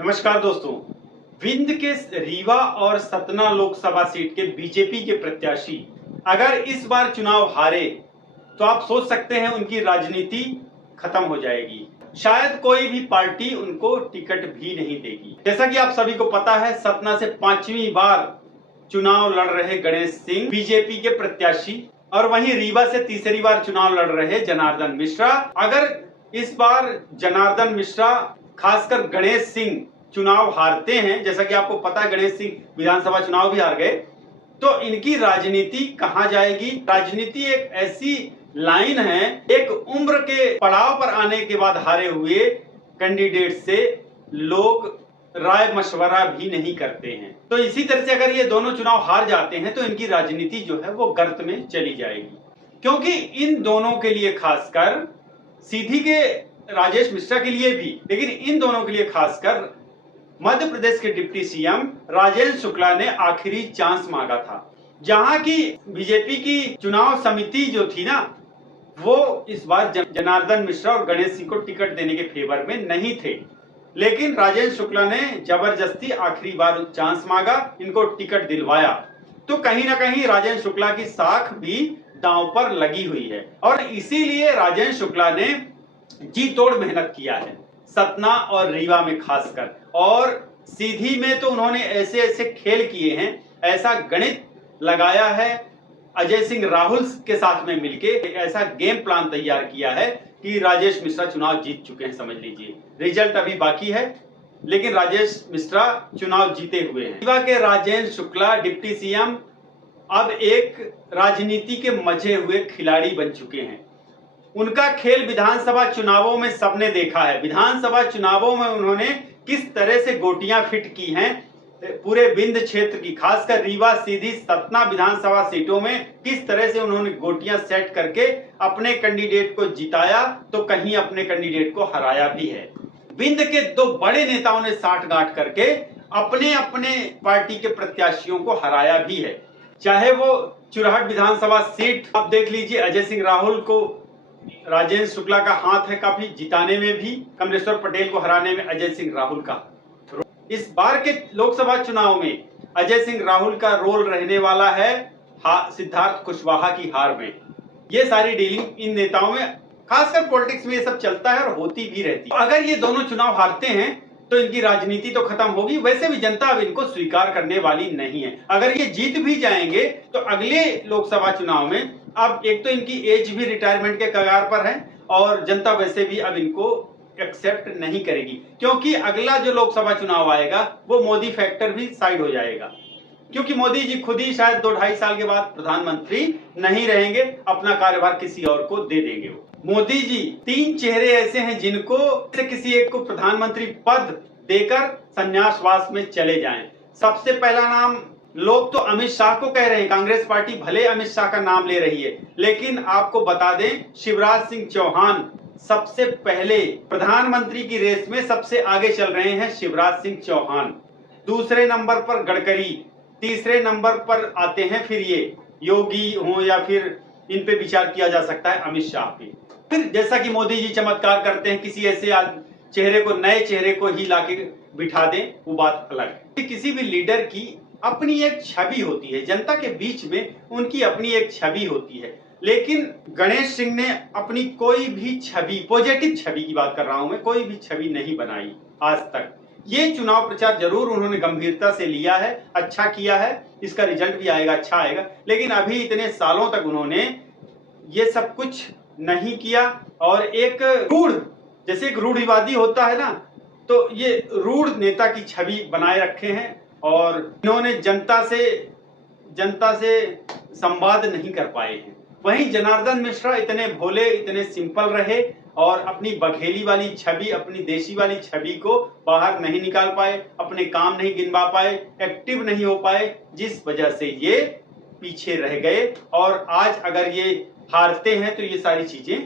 नमस्कार दोस्तों। विंध्य के रीवा और सतना लोकसभा सीट के बीजेपी के प्रत्याशी अगर इस बार चुनाव हारे तो आप सोच सकते हैं उनकी राजनीति खत्म हो जाएगी। शायद कोई भी पार्टी उनको टिकट भी नहीं देगी। जैसा कि आप सभी को पता है, सतना से 5वीं बार चुनाव लड़ रहे गणेश सिंह बीजेपी के प्रत्याशी और वहीं रीवा से तीसरी बार चुनाव लड़ रहे जनार्दन मिश्रा। अगर इस बार जनार्दन मिश्रा खासकर गणेश सिंह चुनाव हारते हैं, जैसा कि आपको पता है गणेश सिंह विधानसभा चुनाव भी हार गए, तो इनकी राजनीति कहां जाएगी। राजनीति एक ऐसी लाइन है, एक उम्र के पड़ाव पर आने के बाद हारे हुए कैंडिडेट से लोग राय मशवरा भी नहीं करते हैं। तो इसी तरह से अगर ये दोनों चुनाव हार जाते हैं तो इनकी राजनीति जो है वो गर्त में चली जाएगी, क्योंकि इन दोनों के लिए, खासकर सीधी के राजेश मिश्रा के लिए भी, लेकिन इन दोनों के लिए खासकर मध्य प्रदेश के डिप्टी सीएम राजेंद्र शुक्ला ने आखिरी चांस मांगा था। जहां की बीजेपी की चुनाव समिति जो थी ना, वो इस बार जनार्दन मिश्रा और गणेश सिंह को टिकट देने के फेवर में नहीं थे, लेकिन राजेंद्र शुक्ला ने जबरदस्ती आखिरी बार चांस मांगा, इनको टिकट दिलवाया। तो कहीं ना कहीं राजेंद्र शुक्ला की साख भी दांव पर लगी हुई है और इसीलिए राजेंद्र शुक्ला ने जी तोड़ मेहनत किया है सतना और रीवा में खासकर, और सीधी में तो उन्होंने ऐसे ऐसे खेल किए हैं, ऐसा गणित लगाया है अजय सिंह राहुल के साथ में मिलके, ऐसा गेम प्लान तैयार किया है कि राजेश मिश्रा चुनाव जीत चुके हैं। समझ लीजिए, रिजल्ट अभी बाकी है, लेकिन राजेश मिश्रा चुनाव जीते हुए हैं। रीवा के राजेंद्र शुक्ला डिप्टी सीएम अब एक राजनीति के मजे हुए खिलाड़ी बन चुके हैं। उनका खेल विधानसभा चुनावों में सबने देखा है। विधानसभा चुनावों में उन्होंने किस तरह से गोटियां फिट की हैं पूरे विंध्य क्षेत्र की, खासकर रीवा, सीधी, सतना विधानसभा सीटों में किस तरह से उन्होंने गोटियां सेट करके अपने कैंडिडेट को जिताया, तो कहीं अपने कैंडिडेट को हराया भी है। विंध्य के दो बड़े नेताओं ने साठगांठ करके अपने अपने पार्टी के प्रत्याशियों को हराया भी है। चाहे वो चुरहट विधानसभा सीट, आप देख लीजिए, अजय सिंह राहुल को राजेंद्र शुक्ला का हाथ है काफी जिताने में भी, कमलेश्वर पटेल को हराने में अजय सिंह राहुल का। इस बार के लोकसभा चुनाव में अजय सिंह राहुल का रोल रहने वाला है सिद्धार्थ कुशवाहा की हार में। ये सारी डीलिंग इन नेताओं में, खासकर पॉलिटिक्स में ये सब चलता है और होती भी रहती है। अगर ये दोनों चुनाव हारते हैं तो इनकी राजनीति तो खत्म होगी। वैसे भी जनता अब इनको स्वीकार करने वाली नहीं है। अगर ये जीत भी जाएंगे तो अगले लोकसभा चुनाव में अब एक तो इनकी एज भी रिटायरमेंट के कगार पर है और जनता वैसे भी अब इनको एक्सेप्ट नहीं करेगी, क्योंकि अगला जो लोकसभा चुनाव आएगा वो मोदी फैक्टर भी साइड हो जाएगा, क्योंकि मोदी जी खुद ही शायद 2-2.5 साल के बाद प्रधानमंत्री नहीं रहेंगे, अपना कार्यभार किसी और को दे देंगे। वो मोदी जी 3 चेहरे ऐसे हैं जिनको किसी एक को प्रधानमंत्री पद देकर संन्यासवास में चले जाएं। सबसे पहला नाम, लोग तो अमित शाह को कह रहे हैं, कांग्रेस पार्टी भले अमित शाह का नाम ले रही है, लेकिन आपको बता दें शिवराज सिंह चौहान सबसे पहले प्रधानमंत्री की रेस में सबसे आगे चल रहे हैं। शिवराज सिंह चौहान, दूसरे नंबर पर गडकरी, तीसरे नंबर पर आते हैं फिर ये योगी हो या फिर इन पे विचार किया जा सकता है अमित शाह पे। फिर जैसा कि मोदी जी चमत्कार करते हैं, किसी ऐसे चेहरे को, नए चेहरे को ही लाके बिठा दें, वो बात अलग है। किसी भी लीडर की अपनी एक छवि होती है, जनता के बीच में उनकी अपनी एक छवि होती है, लेकिन गणेश सिंह ने अपनी कोई भी छवि, पॉजिटिव छवि की बात कर रहा हूं मैं, कोई भी छवि नहीं बनाई आज तक। ये चुनाव प्रचार जरूर उन्होंने गंभीरता से लिया है, अच्छा किया है, इसका रिजल्ट भी आएगा, अच्छा आएगा, लेकिन अभी इतने सालों तक उन्होंने ये सब कुछ नहीं किया और एक रूढ़, जैसे एक रूढ़िवादी होता है ना, तो ये रूढ़ नेता की छवि बनाए रखे हैं और इन्होंने जनता से संवाद नहीं कर पाए हैं। वहीं जनार्दन मिश्रा इतने भोले, इतने सिंपल रहे और अपनी बघेली वाली छवि, अपनी देशी वाली छवि को बाहर नहीं निकाल पाए, अपने काम नहीं गिनवा पाए, एक्टिव नहीं हो पाए, जिस वजह से ये पीछे रह गए। और आज अगर ये हारते हैं तो ये सारी चीजें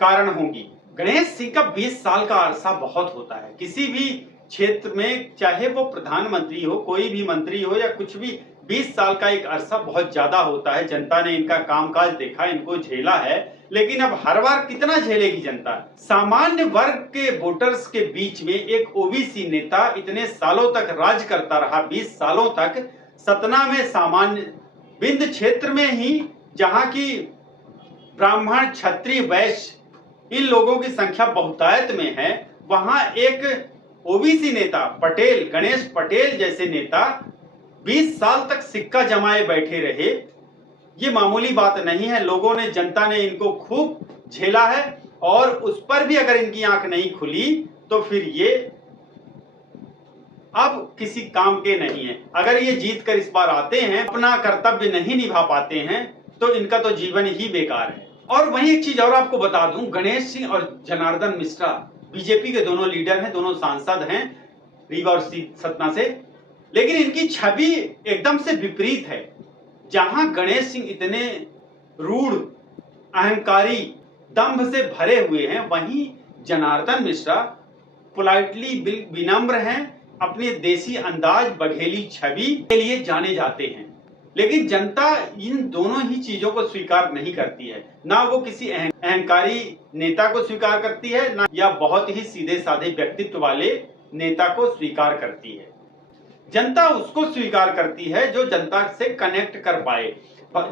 कारण होंगी। गणेश सिंह का 20 साल का अरसा बहुत होता है। किसी भी क्षेत्र में, चाहे वो प्रधानमंत्री हो, कोई भी मंत्री हो या कुछ भी, 20 साल का एक अरसा बहुत ज्यादा होता है। जनता ने इनका कामकाज देखा, इनको झेला है, लेकिन अब हर बार कितना झेलेगी जनता? सामान्य वर्ग के वोटर्स के बीच में एक ओबीसी नेता इतने सालों तक राज करता रहा, 20 सालों तक। सतना में सामान्य विंध्य क्षेत्र में ही, जहां की ब्राह्मण, क्षत्रिय, वैश्य इन लोगों की संख्या बहुतायत में है, वहां एक ओबीसी नेता पटेल, गणेश पटेल जैसे नेता 20 साल तक सिक्का जमाए बैठे रहे। ये मामूली बात नहीं है। लोगों ने, जनता ने इनको खूब झेला है, और उस पर भी अगर इनकी आंख नहीं खुली तो फिर ये अब किसी काम के नहीं है। अगर ये जीत कर इस बार आते हैं, अपना कर्तव्य नहीं निभा पाते हैं, तो इनका तो जीवन ही बेकार है। और वहीं एक चीज और आपको बता दूं, गणेश सिंह और जनार्दन मिश्रा बीजेपी के दोनों लीडर हैं, दोनों सांसद हैं रीवा और सतना से, लेकिन इनकी छवि एकदम से विपरीत है। जहां गणेश सिंह इतने रूढ़, अहंकारी, दंभ से भरे हुए हैं, वहीं जनार्दन मिश्रा पोलाइटली विनम्र हैं, अपने देसी अंदाज, बघेली छवि के लिए जाने जाते हैं। लेकिन जनता इन दोनों ही चीजों को स्वीकार नहीं करती है। ना वो किसी अहंकारी नेता को स्वीकार करती है, ना या बहुत ही सीधे साधे व्यक्तित्व वाले नेता को स्वीकार करती है। जनता उसको स्वीकार करती है जो जनता से कनेक्ट कर पाए,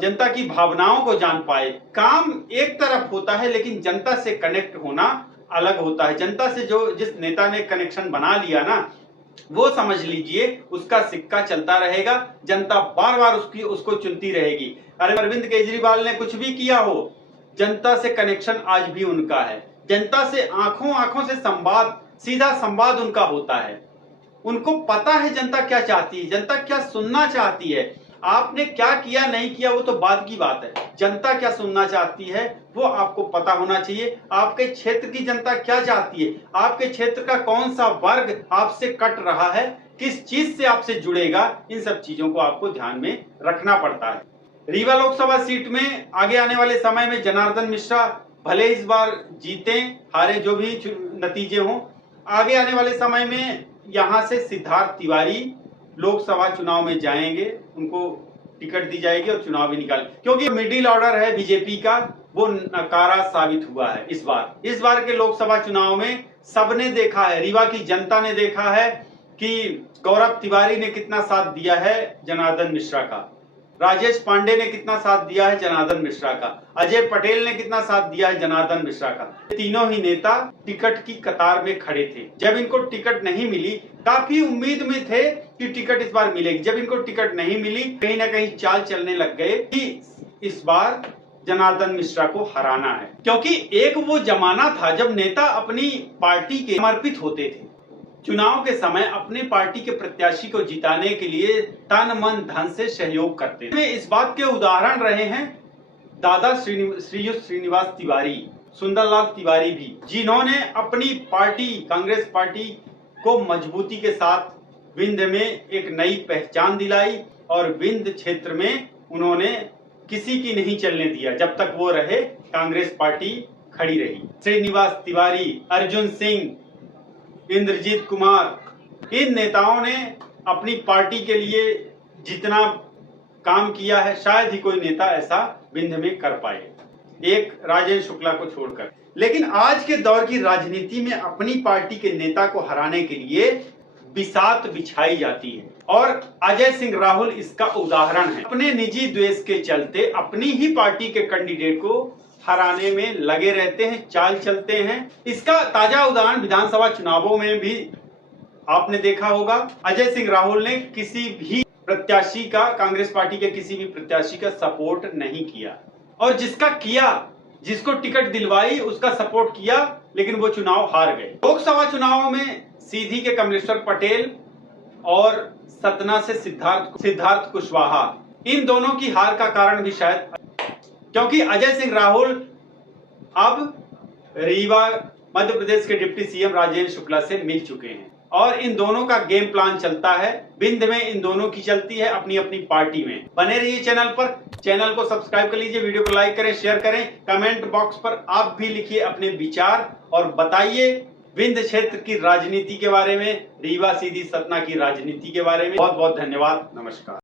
जनता की भावनाओं को जान पाए। काम एक तरफ होता है, लेकिन जनता से कनेक्ट होना अलग होता है। जनता से जो जिस नेता ने कनेक्शन बना लिया ना, वो समझ लीजिए उसका सिक्का चलता रहेगा। जनता बार बार उसको चुनती रहेगी। अरे अरविंद केजरीवाल ने कुछ भी किया हो, जनता से कनेक्शन आज भी उनका है। जनता से आंखों आंखों से संवाद, सीधा संवाद उनका होता है। उनको पता है जनता क्या चाहती है, जनता क्या सुनना चाहती है। आपने क्या किया नहीं किया वो तो बाद की बात है, जनता क्या सुनना चाहती है वो आपको पता होना चाहिए। आपके क्षेत्र की जनता क्या चाहती है, आपके क्षेत्र का कौन सा वर्ग आपसे कट रहा है, किस चीज से आपसे जुड़ेगा, इन सब चीजों को आपको ध्यान में रखना पड़ता है। रीवा लोकसभा सीट में आगे आने वाले समय में जनार्दन मिश्रा भले इस बार जीते हारे, जो भी नतीजे हों, आगे आने वाले समय में यहां से सिद्धार्थ तिवारी लोकसभा चुनाव में जाएंगे, उनको टिकट दी जाएगी और चुनाव भी निकाल, क्योंकि मिडिल ऑर्डर है बीजेपी का, वो नकारा साबित हुआ है। इस बार के लोकसभा चुनाव में सबने देखा है, रीवा की जनता ने देखा है कि गौरव तिवारी ने कितना साथ दिया है जनार्दन मिश्रा का, राजेश पांडे ने कितना साथ दिया है जनार्दन मिश्रा का, अजय पटेल ने कितना साथ दिया है जनार्दन मिश्रा का। तीनों ही नेता टिकट की कतार में खड़े थे। जब इनको टिकट नहीं मिली, काफी उम्मीद में थे कि टिकट इस बार मिलेगी। जब इनको टिकट नहीं मिली, कहीं ना कहीं चाल चलने लग गए कि इस बार जनार्दन मिश्रा को हराना है, क्योंकि एक वो जमाना था जब नेता अपनी पार्टी के समर्पित होते थे। चुनाव के समय अपने पार्टी के प्रत्याशी को जिताने के लिए तन मन धन से सहयोग करते थे। इस बात के उदाहरण रहे हैं दादा श्रीयुत श्रीनिवास तिवारी, सुंदरलाल तिवारी भी, जिन्होंने अपनी पार्टी कांग्रेस पार्टी को मजबूती के साथ विंध्य में एक नई पहचान दिलाई, और विंध्य क्षेत्र में उन्होंने किसी की नहीं चलने दिया। जब तक वो रहे, कांग्रेस पार्टी खड़ी रही। श्रीनिवास तिवारी, अर्जुन सिंह, इंद्रजीत कुमार, इन नेताओं ने अपनी पार्टी के लिए जितना काम किया है, शायद ही कोई नेता ऐसा विंध्य में कर पाए, एक राजेंद्र शुक्ला को छोड़कर। लेकिन आज के दौर की राजनीति में अपनी पार्टी के नेता को हराने के लिए बिसात बिछाई जाती है, और अजय सिंह राहुल इसका उदाहरण है। अपने निजी द्वेष के चलते अपनी ही पार्टी के कैंडिडेट को हराने में लगे रहते हैं, चाल चलते हैं। इसका ताजा उदाहरण विधानसभा चुनावों में भी आपने देखा होगा। अजय सिंह राहुल ने किसी भी प्रत्याशी का, कांग्रेस पार्टी के किसी भी प्रत्याशी का सपोर्ट नहीं किया, और जिसका किया, जिसको टिकट दिलवाई, उसका सपोर्ट किया, लेकिन वो चुनाव हार गए। लोकसभा चुनाव में सीधी के कमलेश्वर पटेल और सतना से सिद्धार्थ कुशवाहा, इन दोनों की हार का कारण भी शायद, क्योंकि अजय सिंह राहुल अब रीवा मध्य प्रदेश के डिप्टी सीएम राजेंद्र शुक्ला से मिल चुके हैं, और इन दोनों का गेम प्लान चलता है। विंध्य में इन दोनों की चलती है अपनी अपनी पार्टी में। बने रहिए चैनल पर, चैनल को सब्सक्राइब कर लीजिए, वीडियो को लाइक करें, शेयर करें, कमेंट बॉक्स पर आप भी लिखिए अपने विचार और बताइए विंध्य क्षेत्र की राजनीति के बारे में, रीवा सीधी सतना की राजनीति के बारे में। बहुत बहुत धन्यवाद। नमस्कार।